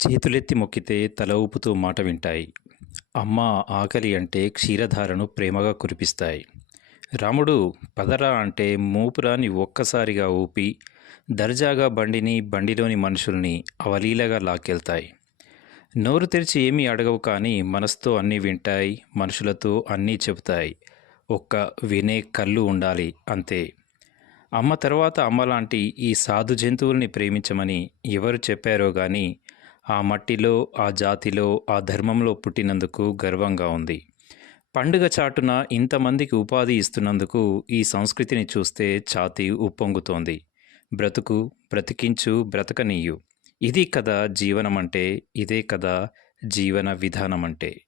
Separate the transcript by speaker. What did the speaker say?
Speaker 1: చేతులెత్తి మొక్కితే తల ఊపుతూ మాట వింటాయి. అమ్మ ఆకలి అంటే క్షీరధారను ప్రేమగా కురిపిస్తాయి. రాముడు పదరా అంటే మూపురాని ఒక్కసారిగా ఊపి దర్జాగా బండిని బండిలోని మనుషుల్ని అవలీలగా లాక్కెళ్తాయి. నోరు తెరిచి ఏమీ అడగవు కానీ మనసుతో అన్నీ వింటాయి మనుషులతో అన్నీ చెబుతాయి. ఒక్క వినే కళ్ళు ఉండాలి అంతే. అమ్మ తర్వాత అమ్మలాంటి ఈ సాధు జంతువుల్ని ప్రేమించమని ఎవరు చెప్పారో కానీ ఆ మట్టిలో ఆ జాతిలో ఆ ధర్మంలో పుట్టినందుకు గర్వంగా ఉంది. పండుగ చాటున ఇంతమందికి ఉపాధి ఇస్తున్నందుకు ఈ సంస్కృతిని చూస్తే ఛాతీ ఉప్పొంగుతోంది. బ్రతుకు బ్రతికించు బ్రతకనీయు. ఇది కదా జీవనమంటే ఇదే కదా జీవన విధానమంటే.